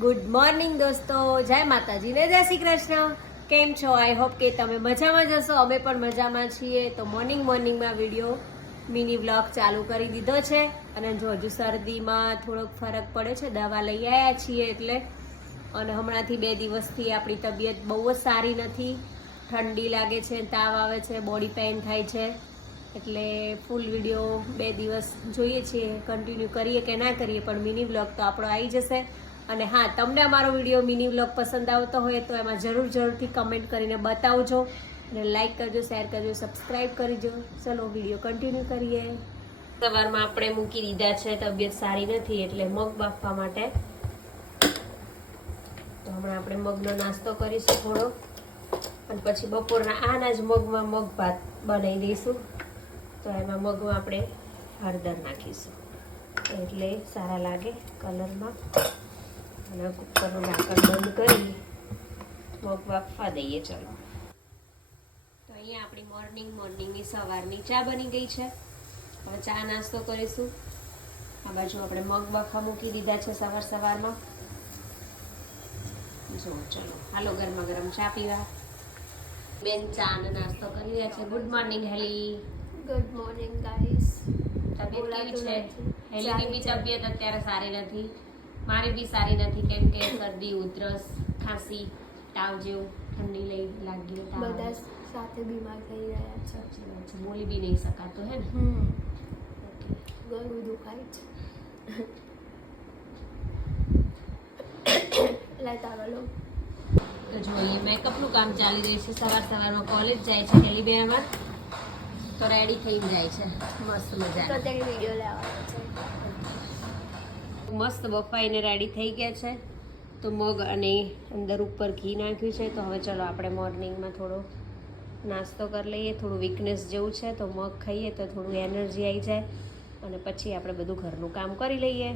Good morning દોસ્તો, જય માતાજી ને જય શ્રી કૃષ્ણ. કેમ છો? આઈ હોપ કે તમે મજામાં જ હશો. અમે પણ મજામાં છીએ. તો મોર્નિંગમાં વિડીયો મિની વ્લોગ ચાલુ કરી દીધો છે. અને જો હજુ શરદીમાં થોડોક ફરક પડે છે, દવા લઈ આવ્યા છીએ એટલે. અને હમણાંથી 2 દિવસથી આપણી તબિયત બહુ જ સારી નથી. ઠંડી લાગે છે, તાવ આવે છે, બોડી પેઇન થાય છે. એટલે ફૂલ વિડીયો 2 દિવસ જોઈએ છીએ, કન્ટિન્યુ કરીએ કે ના કરીએ, પણ મિની વ્લોગ તો આપણો આવી જશે. અને હા, તમને અમારો વિડીયો મિની વ્લોગ પસંદ આવતો હોય તો એમાં જરૂરથી કમેન્ટ કરીને બતાવજો. અને લાઈક કરજો, શેર કરજો, સબસ્ક્રાઈબ કરજો. ચલો વિડીયો કન્ટિન્યુ કરીએ. સવારમાં આપણે મૂકી દીધા છે, તબિયત સારી નથી એટલે મગ બાફવા માટે. તો હમણાં આપણે મગનો નાસ્તો કરીશું થોડો, અને પછી બપોરના આના જ મગમાં મગ ભાત બનાવી દઈશું. તો એમાં મગમાં આપણે હળદર નાખીશું એટલે સારા લાગે કલરમાં. અને કુકરનું ઢાંકણ બંધ કરી મગ બાફવા દઈએ. ચલો, તો અહીંયા આપણી મોર્નિંગની સવારની ચા બની ગઈ છે. હવે ચા નાસ્તો કરીશું. આ બાજુ આપણે મગ બાફવા મૂકી દીધા છે સવારમાં. જો ચલો, હાલો ગરમા ગરમ ચા પીવા. બેન ચા અને નાસ્તો કરી રહ્યા છે. Good morning Heli. Good morning guys. તબિયત કેવી છે? હેલીની બી તબિયત અત્યારે સારી નથી, મારી બી સારી નથી, કેમ કે શરદી, ઉધરસ, ખાંસી, તાવ જેવું ઠંડી લાગી. બધા સાથે બીમાર થઈ રહ્યા છે. સાચી વાત છે, બોલી બી નહીં શકાતું હે ને. ગળું દુખાય છે. લાઈતા લો. તો જોઈએ, મેકઅપનું કામ ચાલી રહ્યું છે. સવારમાં કોલેજ જાય છે હેલી બેન અમાર, તો રેડી થઈને જાય છે મસ્ત મજા. તો તેની વિડિયો લેવાનો છે. મસ્ત બફાઈને રેડી થઈ ગયા છે. તો મગ અને અંદર ઉપર ઘી નાખ્યું છે. તો હવે ચલો આપણે મોર્નિંગમાં થોડો નાસ્તો કરી લઈએ. થોડું વીકનેસ જેવું છે, તો મગ ખાઈએ તો થોડું એનર્જી આવી જાય, અને પછી આપણે બધું ઘરનું કામ કરી લઈએ.